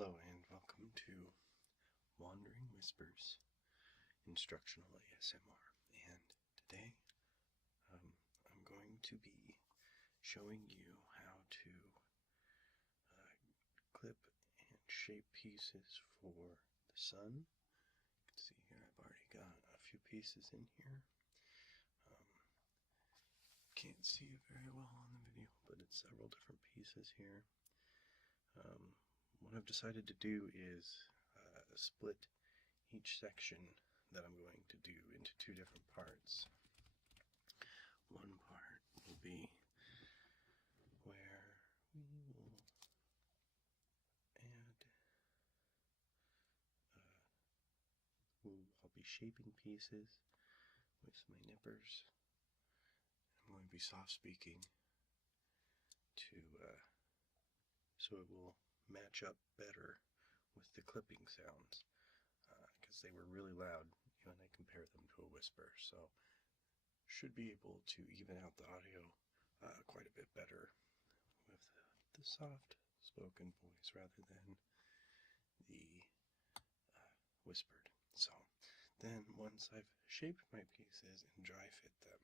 Hello and welcome to Wandering Whispers Instructional ASMR, and today I'm going to be showing you how to clip and shape pieces for the sun. You can see here I've already got a few pieces in here. Can't see it very well on the video, but it's several different pieces here. What I've decided to do is split each section that I'm going to do into two different parts. One part will be where we will add, I'll be shaping pieces with my nippers. I'm going to be soft speaking so it will match up better with the clipping sounds, because they were really loud when I compare them to a whisper, so should be able to even out the audio quite a bit better with the soft spoken voice rather than the whispered. So then once I've shaped my pieces and dry fit them,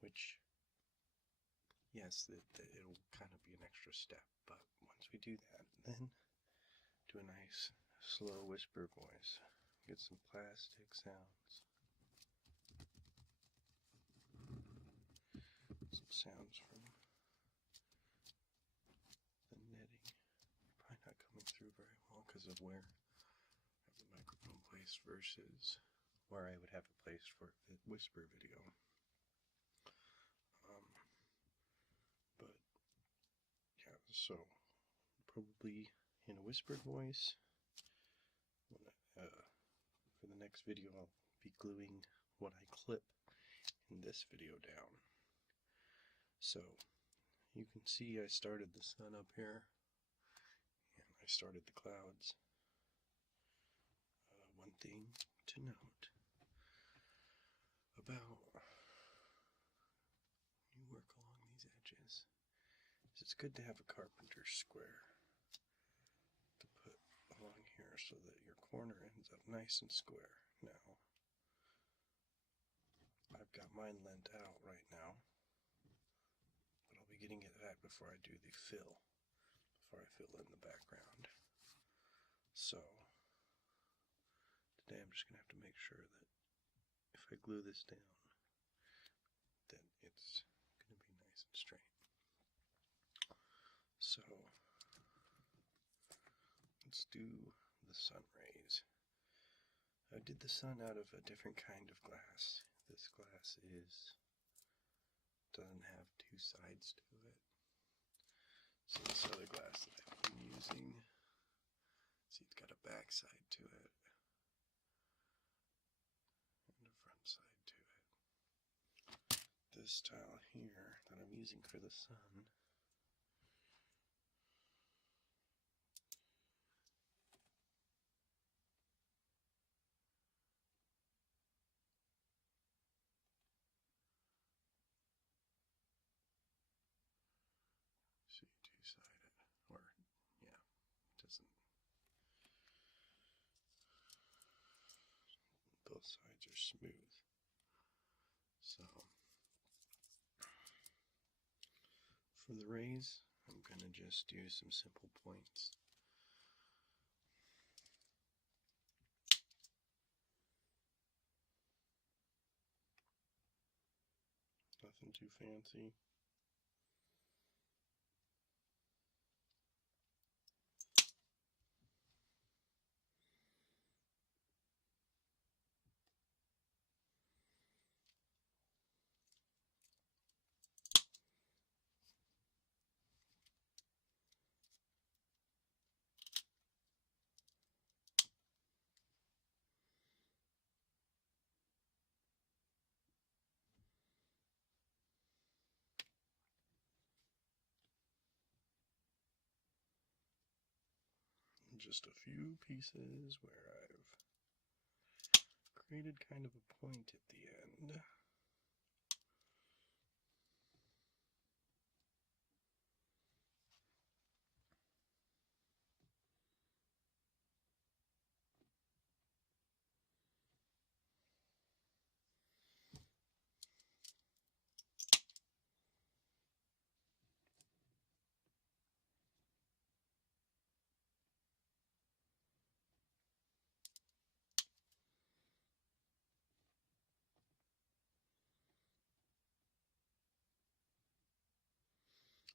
which yes, it'll kind of be an extra step, but once we do that, then do a nice slow whisper voice. Get some plastic sounds. Some sounds from the netting. Probably not coming through very well because of where I have the microphone placed versus where I would have it placed for a whisper video. But yeah, so probably in a whispered voice. For the next video, I'll be gluing what I clip in this video down. So you can see I started the sun up here, and I started the clouds. One thing to note about when you work along these edges is it's good to have a carpenter's square to put along here so that your corner ends up nice and square. Now, I've got mine lent out right now, but I'll be getting at that before I do the fill, before I fill in the background. So, today I'm just going to have to make sure that if I glue this down, then it's going to be nice and straight. So, let's do the sun rays. I did the sun out of a different kind of glass. This glass doesn't have two sides to it. So this other glass that I've been using, see, it's got a back side to it and a front side to it. This tile here that I'm using for the sun see, two-sided, or yeah, it doesn't, both sides are smooth. So for the rays, I'm going to just do some simple points. Nothing too fancy. Just a few pieces where I've created kind of a point at the end.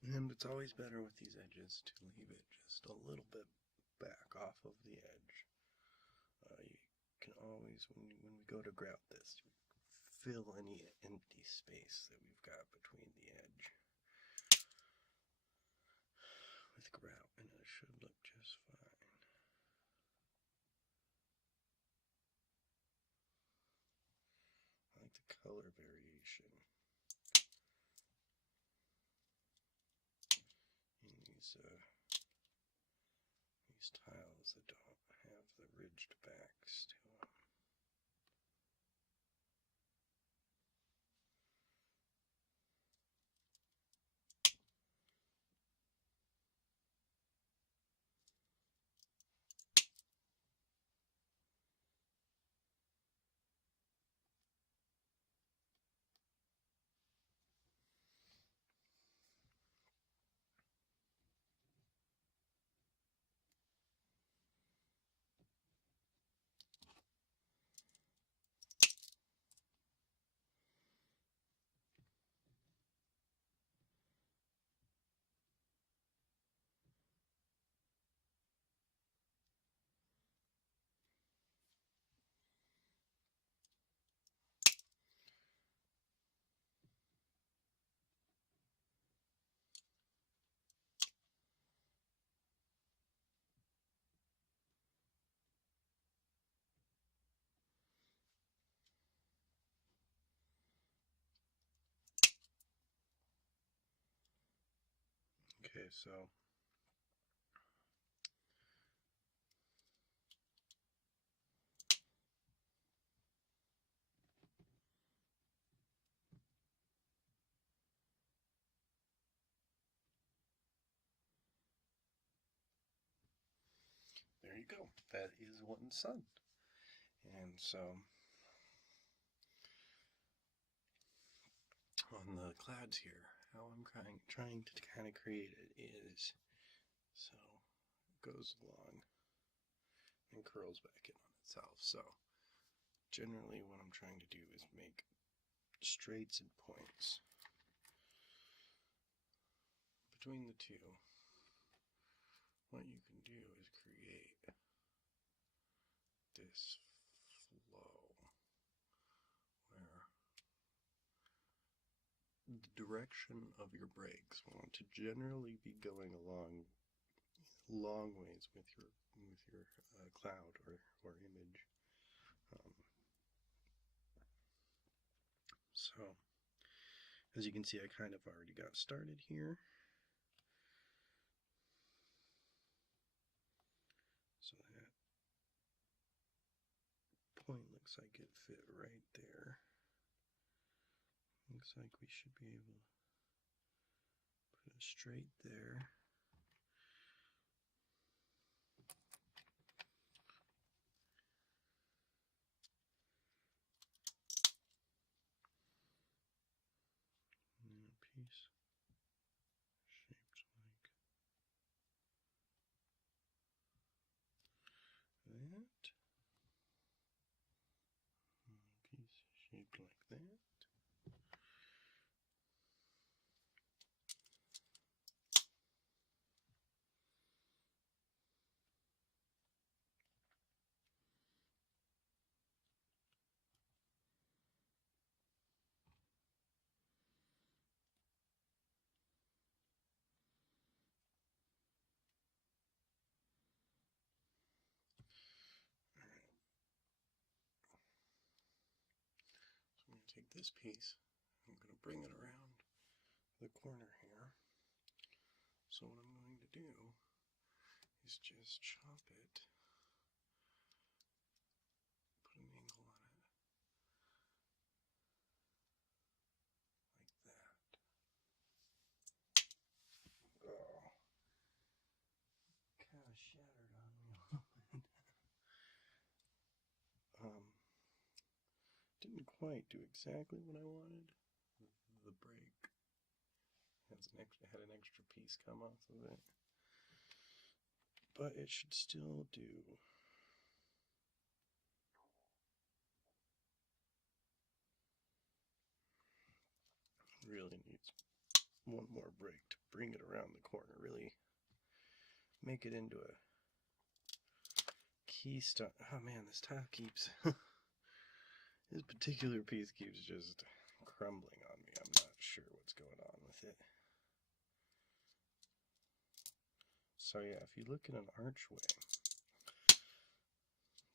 And it's always better with these edges to leave it just a little bit back off of the edge. You can always, when we go to grout this, fill any empty space that we've got between the edge with grout, and it should look just fine. I like the color variation in these tiles that don't have the ridged backs to them. Okay, so there you go. That is one sun. And so on the clouds here, how I'm trying to kind of create it is, so it goes along and curls back in on itself. So generally what I'm trying to do is make straights and points between the two. What you can do is create this flow where the direction of your breaks want to generally be going along long ways with your cloud or image. So as you can see, I kind of already got started here. So that point looks like it fit right there. Looks like we should be able to put it straight there. And then a piece shaped like that. And a piece shaped like that. So I'm going to take this piece, I'm going to bring it around the corner here. So what I'm going to do is just chop it, put an angle on it, like that. Oh, kind of shattered on me a little bit. Didn't quite do exactly what I wanted. The break had an extra piece come off of it, but it should still do. Really needs one more break to bring it around the corner, really make it into a keystone. Oh man, this tile keeps, this particular piece keeps just crumbling on me. I'm not sure what's going on with it. So yeah, if you look at an archway,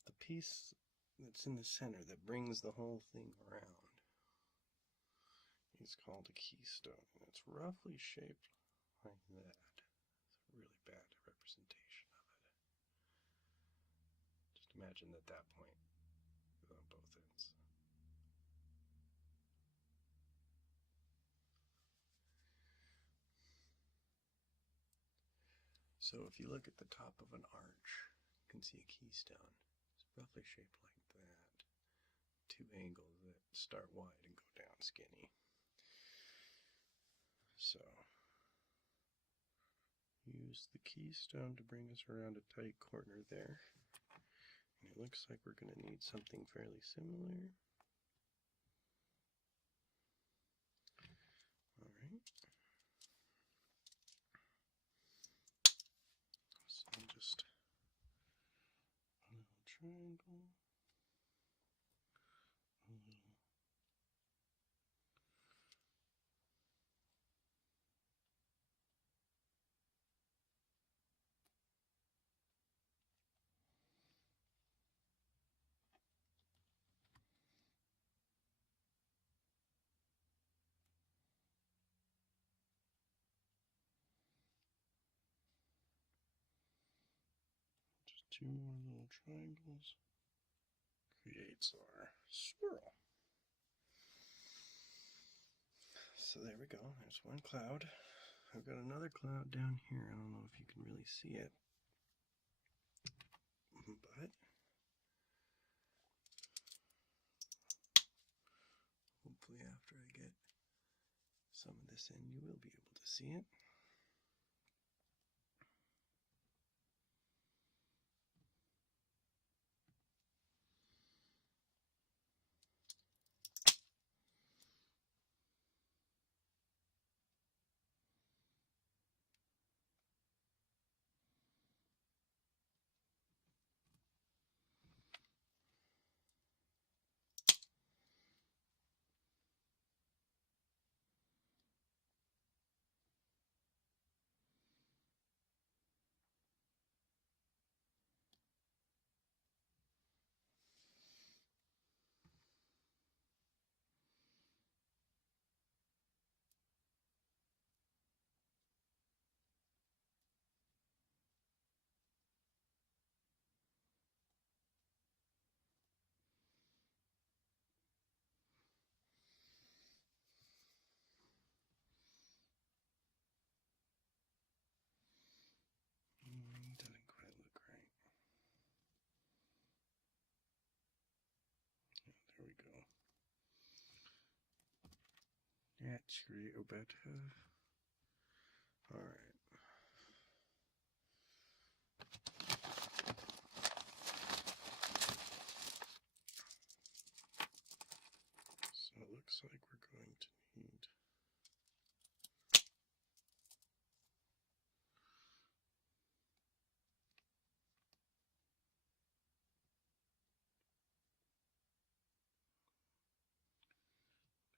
the piece that's in the center that brings the whole thing around is called a keystone, and it's roughly shaped like that. It's a really bad representation of it. Just imagine that point is on both ends. So if you look at the top of an arch, you can see a keystone. It's roughly shaped like that. Two angles that start wide and go down skinny. So use the keystone to bring us around a tight corner there. And it looks like we're going to need something fairly similar. Alright. So just a little triangle. A little two more little triangles creates our swirl. So there we go, there's one cloud. I've got another cloud down here. I don't know if you can really see it, but hopefully after I get some of this in, you will be able to see it. Doesn't quite look right. Yeah, there we go. That's real better. Alright. So it looks like we're going to need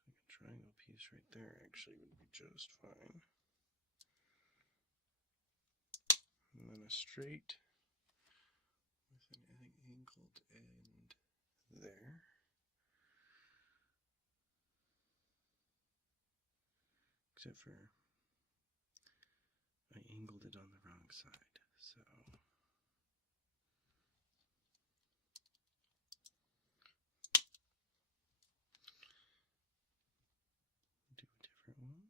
a triangle piece right there actually would be just fine. And then a straight with an angled end there. Except for I angled it on the wrong side, so do a different one.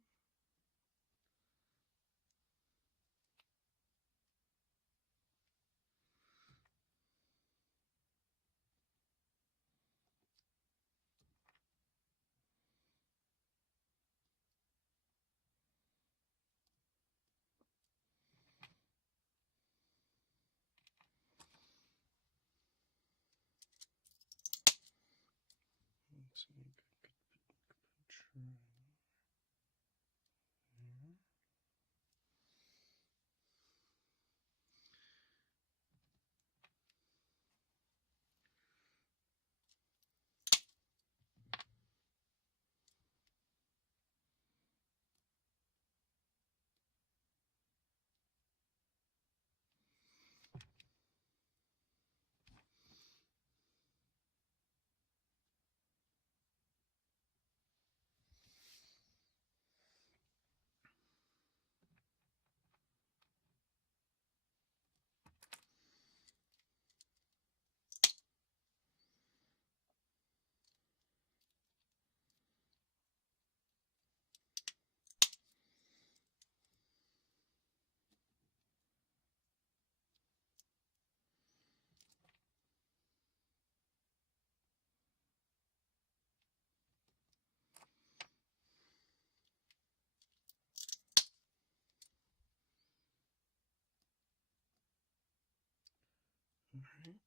Alright.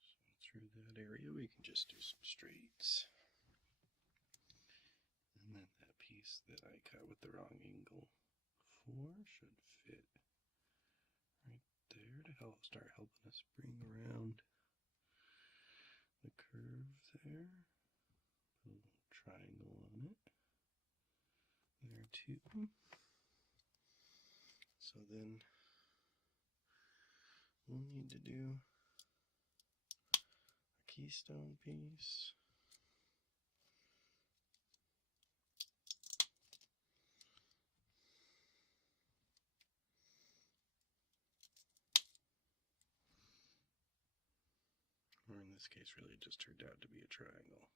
So through that area we can just do some straights. And then that piece that I cut with the wrong angle for should fit right there to start helping us bring around the curve there. Put a little triangle on it. There too. So then we'll need to do a keystone piece. Or in this case really it just turned out to be a triangle.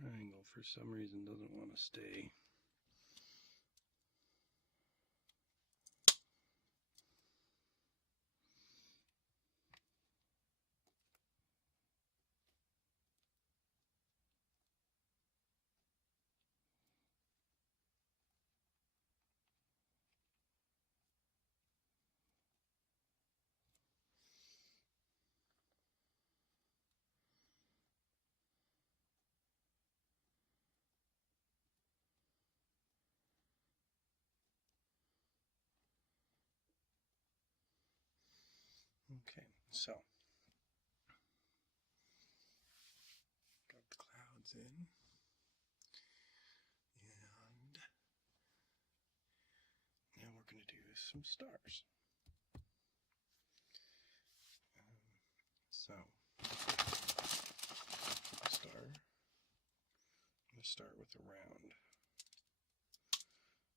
Triangle for some reason doesn't want to stay. Okay, so got the clouds in, and now we're going to do some stars. So, star, I'm going to start with a round.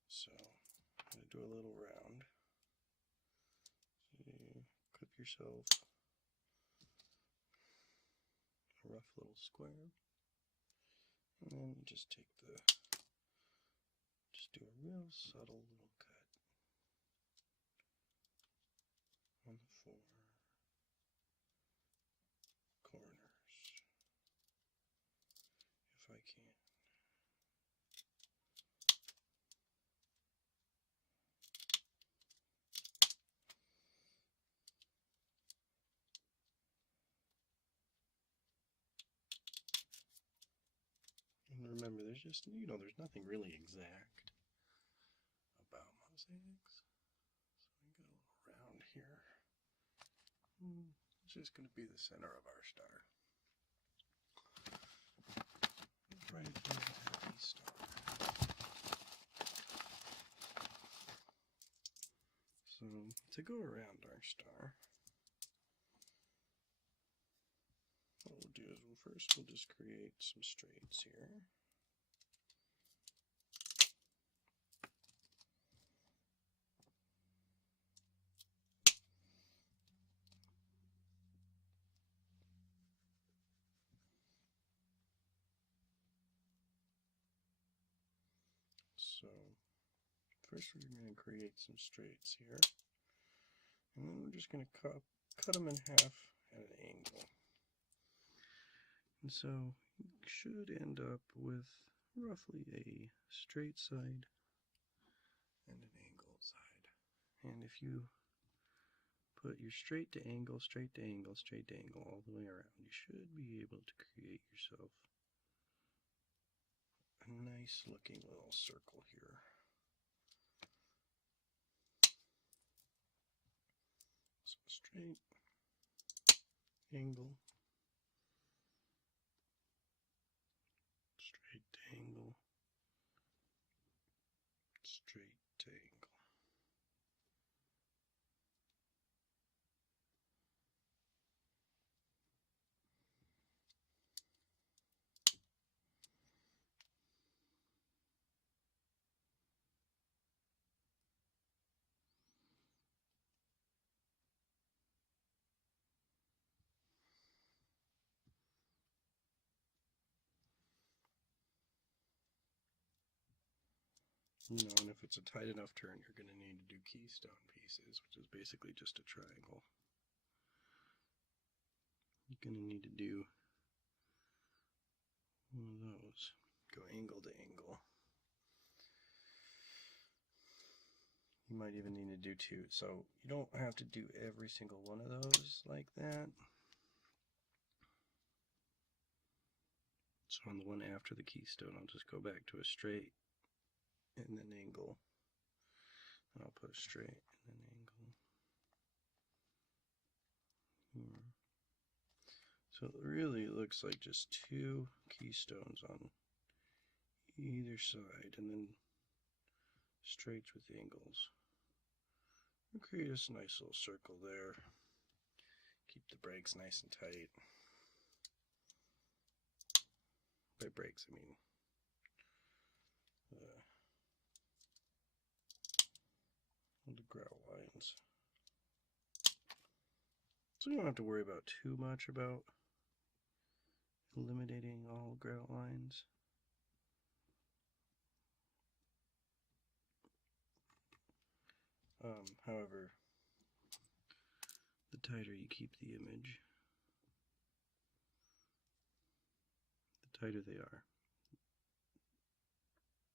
So, I'm going to do a little round. So clip yourself a rough little square, and then you just take just do a real subtle little cut on the four corners, if I can. And remember, there's just, there's nothing really exact about mosaics. So I got a little round here. It's just going to be the center of our star. Right here, happy star. So to go around our star, what we'll do is we'll just create some straights here. So first we're going to create some straights here, and then we're just going to cut them in half at an angle. And so you should end up with roughly a straight side and an angled side. And if you put your straight to angle, straight to angle, straight to angle all the way around, you should be able to create yourself a nice looking little circle here. So straight, angle, straight to angle, straight to angle. You know, and if it's a tight enough turn, you're going to need to do keystone pieces, which is basically just a triangle. You're going to need to do one of those. Go angle to angle. You might even need to do two. So you don't have to do every single one of those like that. So on the one after the keystone, I'll just go back to a straight and then angle. And I'll put a straight and then angle here. So it really looks like just two keystones on either side, and then straights with angles. We'll create this nice little circle there. Keep the brakes nice and tight. By brakes, I mean the grout lines. So you don't have to worry about too much about eliminating all grout lines. However, the tighter you keep the image, the tighter they are,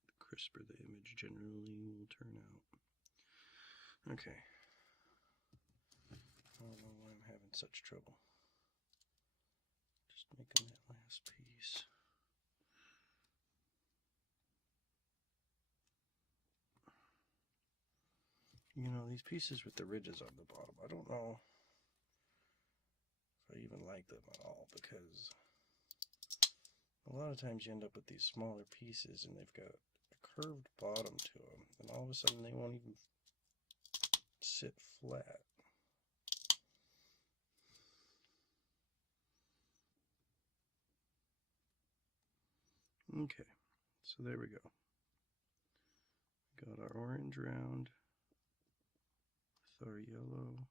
the crisper the image generally will turn out. Okay. I don't know why I'm having such trouble. Just making that last piece. You know, these pieces with the ridges on the bottom, I don't know if I even like them at all, because a lot of times you end up with these smaller pieces and they've got a curved bottom to them, and all of a sudden they won't even sit flat. Okay, so there we go. Got our orange round with our yellow,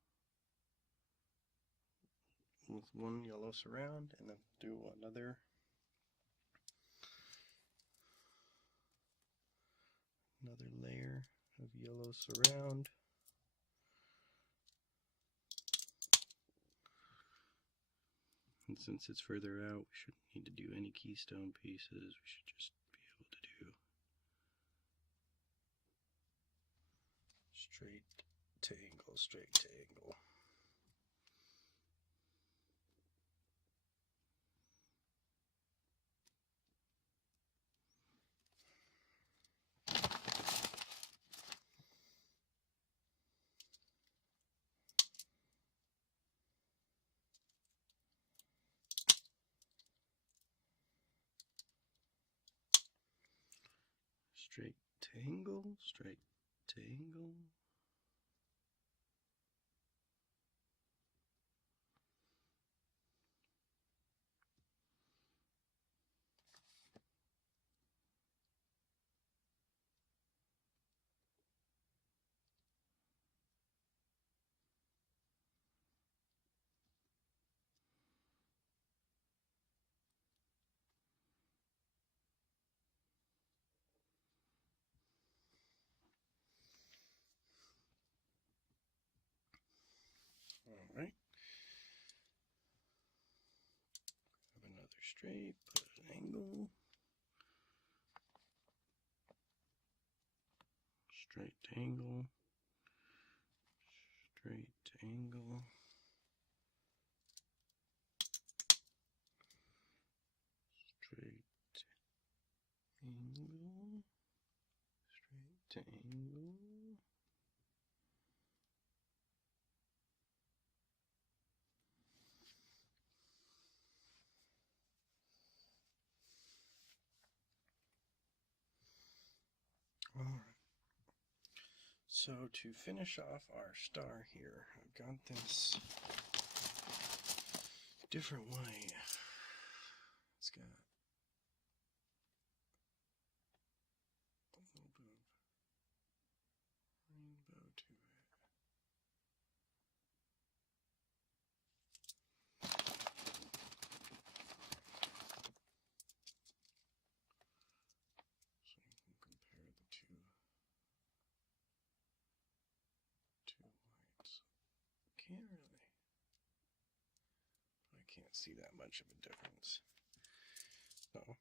with one yellow surround, and then do another layer of yellow surround. And since it's further out, we shouldn't need to do any keystone pieces. We should just be able to do straight to angle, straight to angle. Straight to angle, straight to angle. straight, put an angle, straight to angle, straight to angle, straight angle, straight to angle. All right. So to finish off our star here, I've got this different white. It's got a little bit of rainbow to it. So you can compare the two whites. Can't really. I can't see that much of a difference. So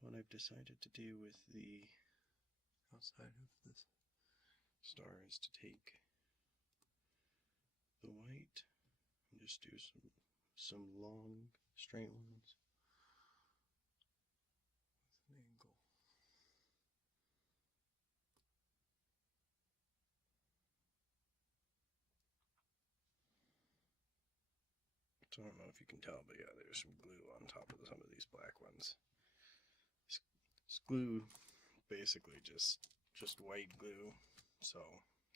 what I've decided to do with the outside of this star is to take the white and just do some long straight lines with an angle. So I don't know if you can tell, but yeah, there's some glue on top of some of these black ones. This glue basically just white glue, so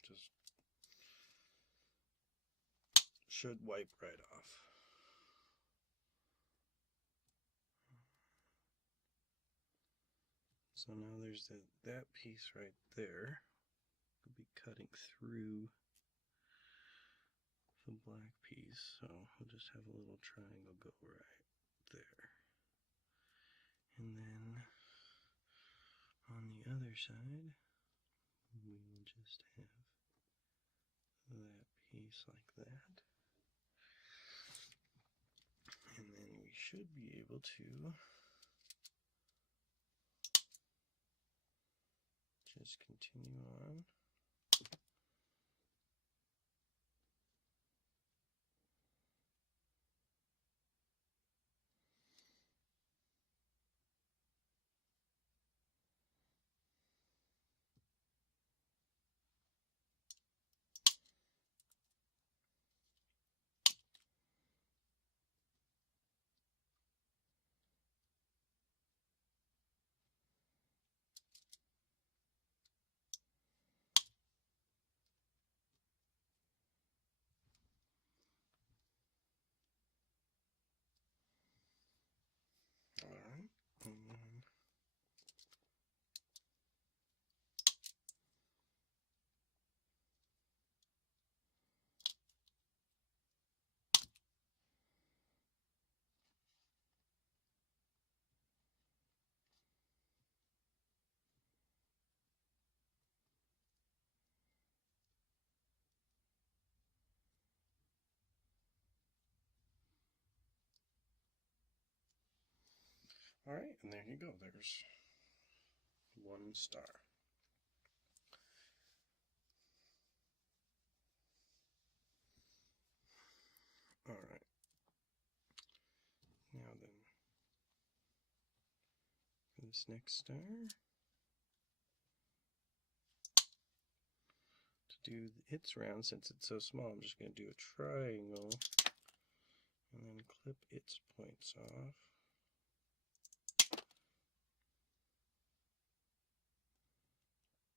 just should wipe right off. So now there's that piece right there. We'll be cutting through the black piece, so we'll just have a little triangle go right there. And then on the other side, we will just have that piece like that. And then we should be able to just continue on. Alright, and then alright, and there you go. There's one star. Alright. Now then, for this next star, to do its round, since it's so small, I'm just going to do a triangle and then clip its points off.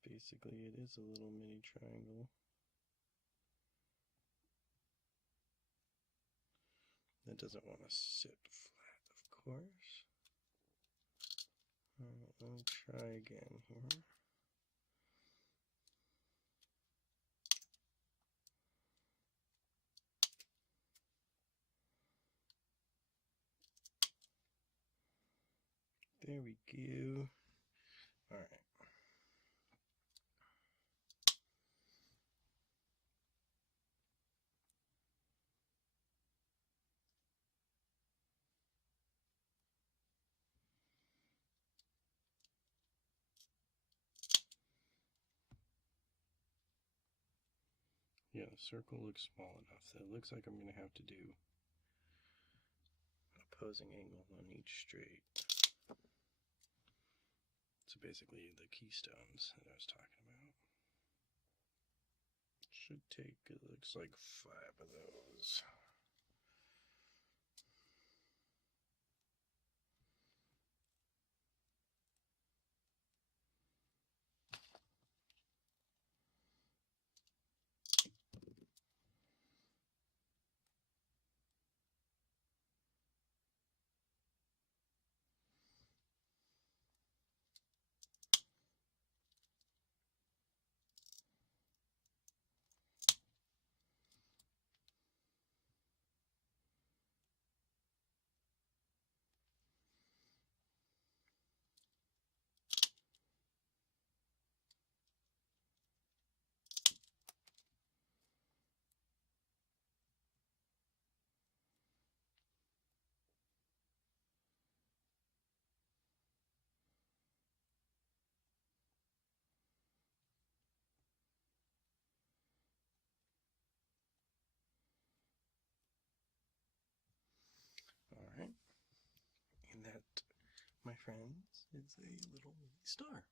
Basically, it is a little mini triangle. That doesn't want to sit flat, of course. Alright, let me try again here. There we go. Alright. Yeah, the circle looks small enough that it looks like I'm going to have to do an opposing angle on each straight. So basically the keystones that I was talking about. Should take, it looks like 5 of those. Alright, and that, my friends, is a little mini star.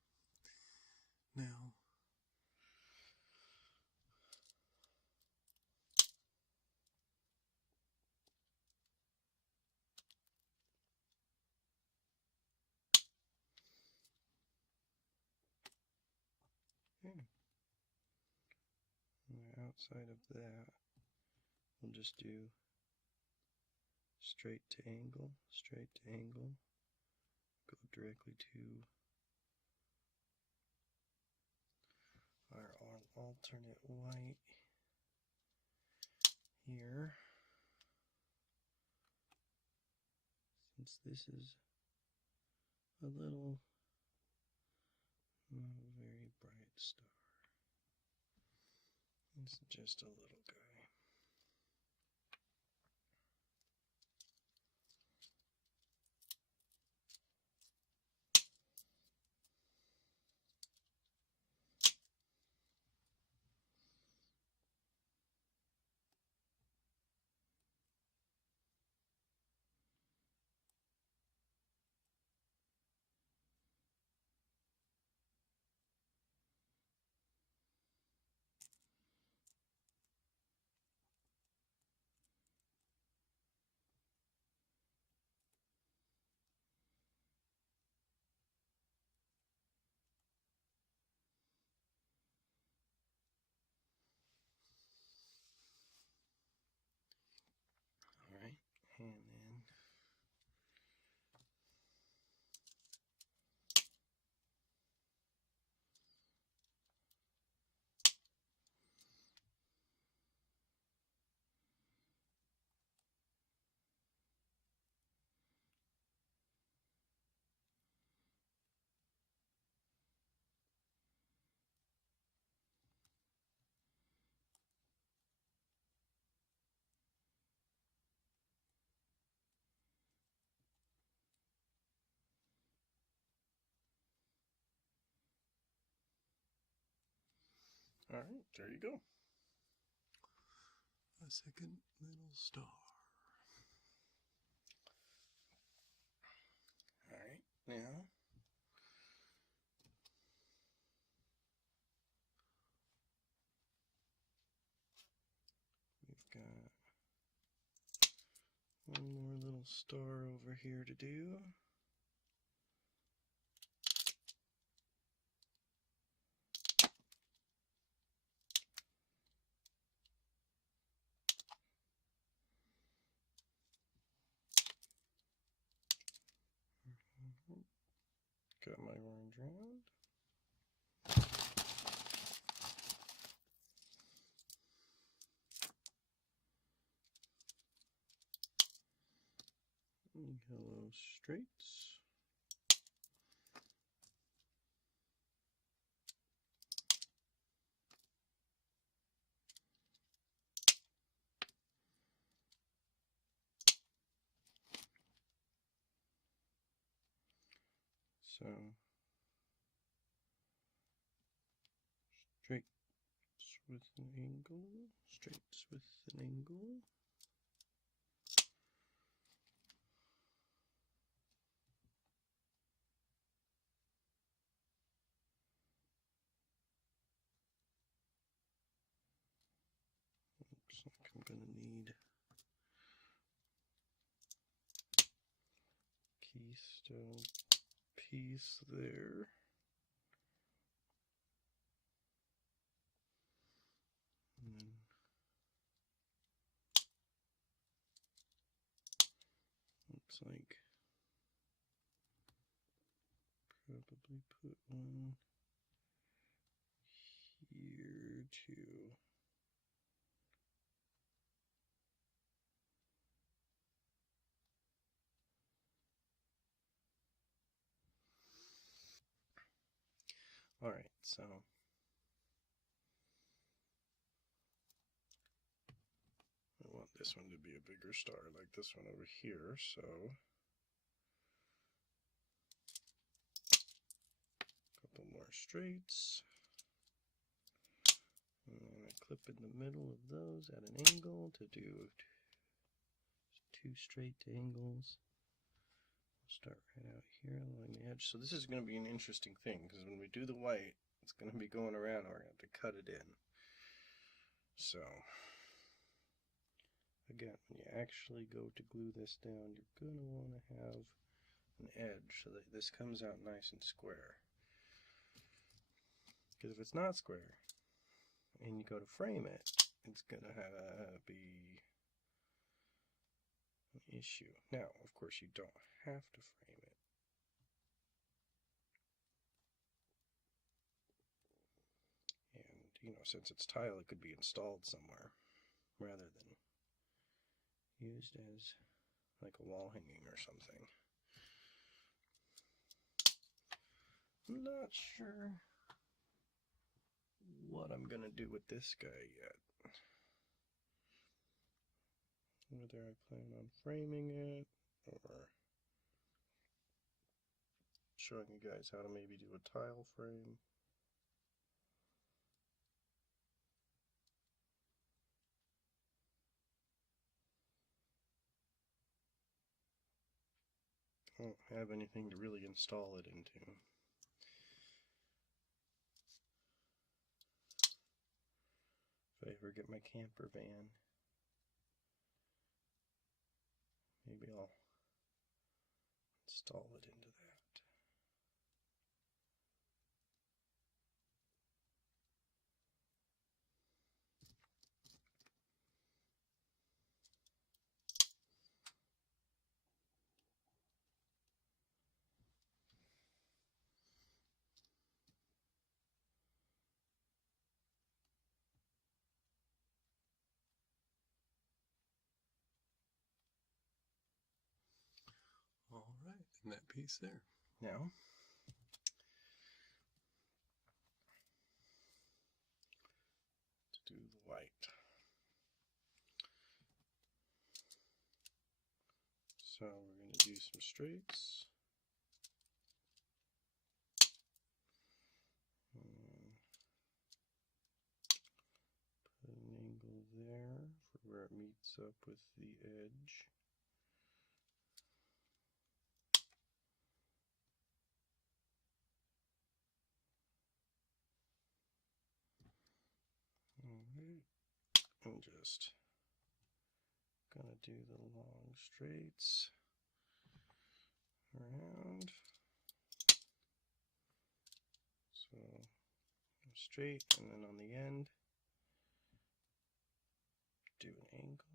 Now, on the outside of that, we'll just do straight to angle, go directly to our alternate white here. Since this is a little, not a very bright star, it's just a little guy. Alright, and then alright, there you go. A second little star. Alright, now we've got one more little star over here to do. Got my orange round. Yellow straights. So straight with an angle, straights with an angle. Looks like I'm going to need Keystone Piece there. And then looks like probably put one here too. All right, so I want this one to be a bigger star like this one over here, so a couple more straights. And then I clip in the middle of those at an angle to do two straight angles. I'll start right out here along the edge. So this is going to be an interesting thing because when we do the white, it's going to be going around and we're going to have to cut it in. So again, when you actually go to glue this down, you're going to want to have an edge so that this comes out nice and square. Because if it's not square and you go to frame it, it's going to be an issue. Now, of course, you don't have to frame it. And, you know, since it's tile, it could be installed somewhere rather than used as like a wall hanging or something. I'm not sure what I'm going to do with this guy yet. Whether I plan on framing it or showing you guys how to maybe do a tile frame. I don't have anything to really install it into. If I ever get my camper van, maybe I'll install it into that. All right, and that piece there. Now, to do the white. So we're going to do some straights. Put an angle there for where it meets up with the edge. Alright, I'm just gonna do the long straights around. So straight, and then on the end, do an angle.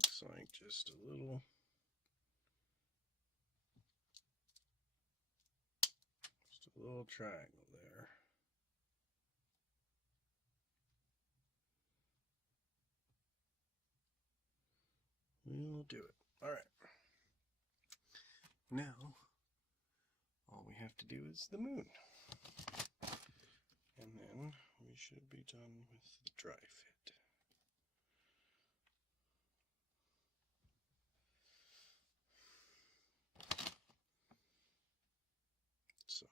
looks like just a little triangle there. We'll do it. All right. Now, all we have to do is the moon. And then we should be done with the dry fit. So,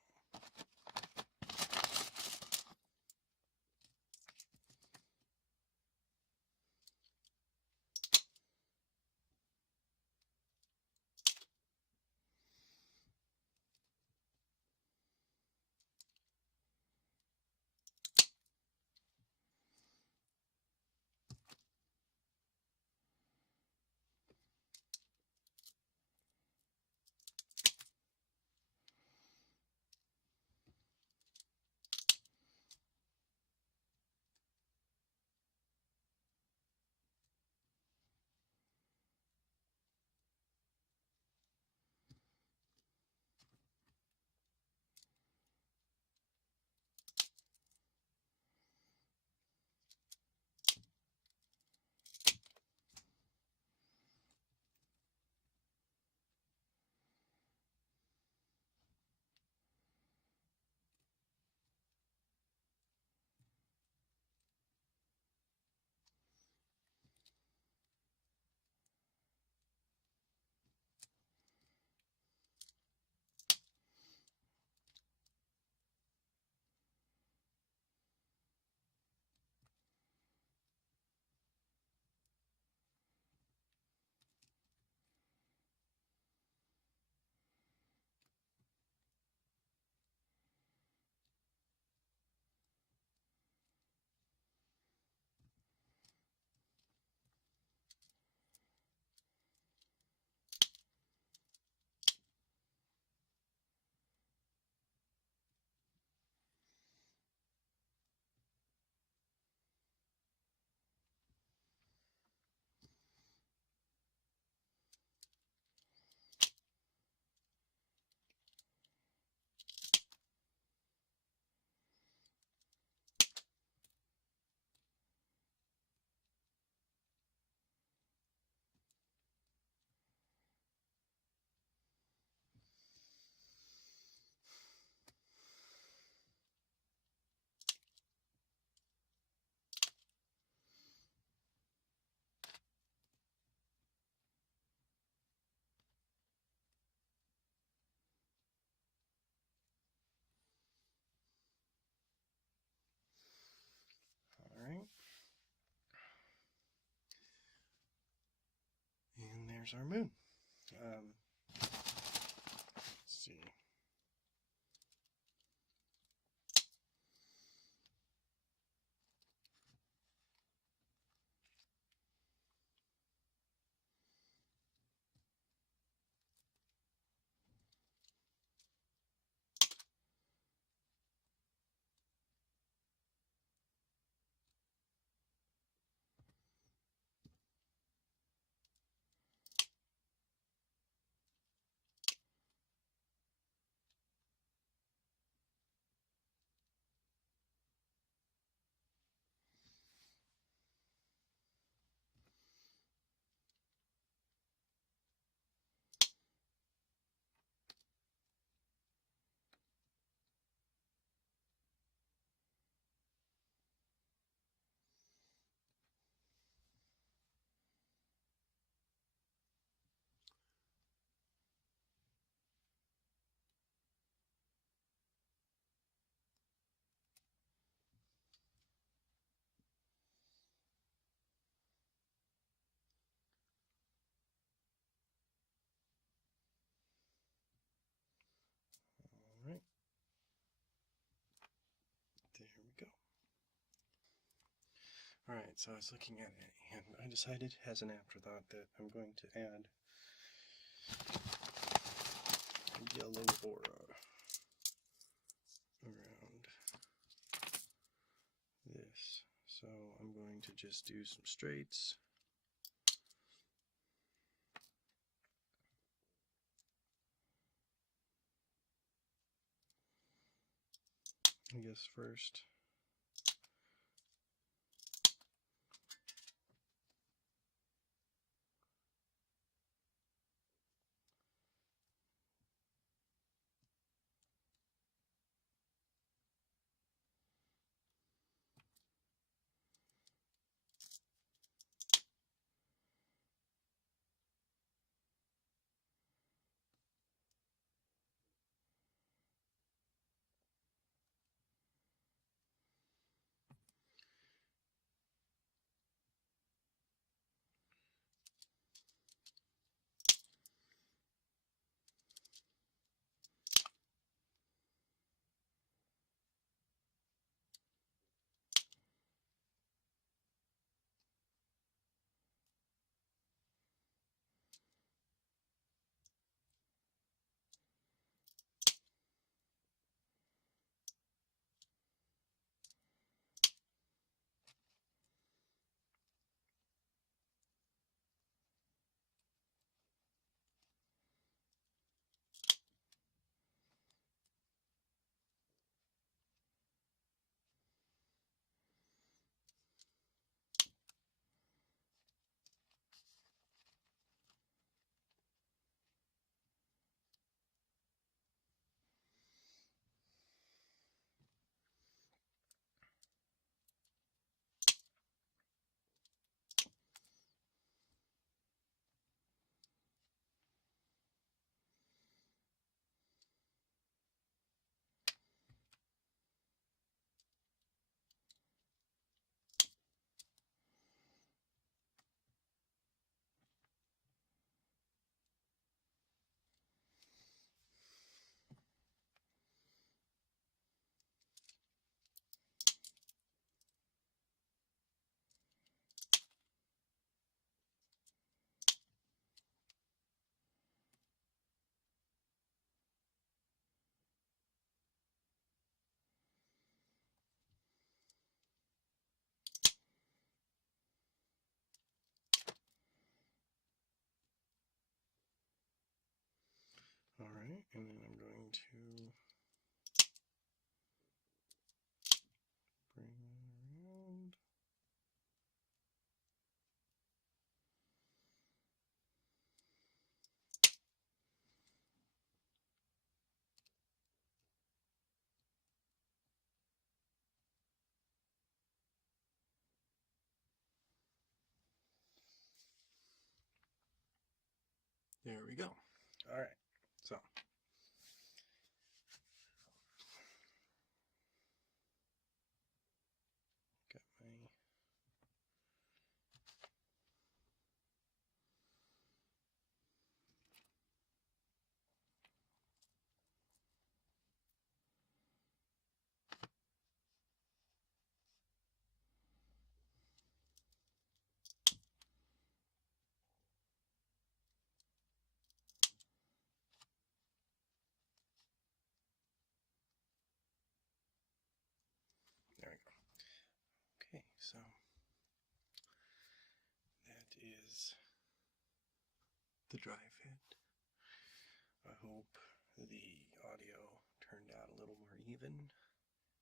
all right. And there's our moon. Let's see. All right. There we go. All right, so I was looking at it, and I decided as an afterthought that I'm going to add a yellow aura around this. So I'm going to just do some straights I guess, first. Alright, and then I'm going to bring it around. There we go. Alright, so got my there we go. Okay, so that is The dry fit. I hope the audio turned out a little more even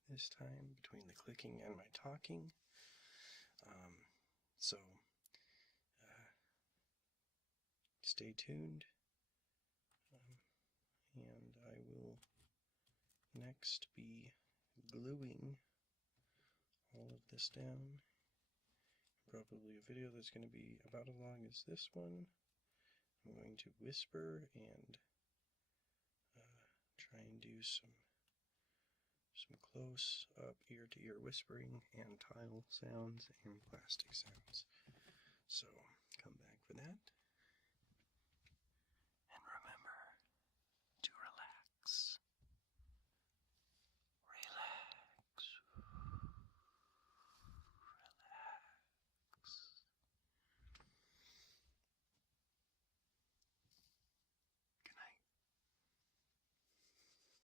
this time between the clicking and my talking. So stay tuned, and I will next be gluing all of this down. Probably a video that's going to be about as long as this one. I'm going to whisper and try and do some close up ear to ear whispering and tile sounds and plastic sounds. So come back for that.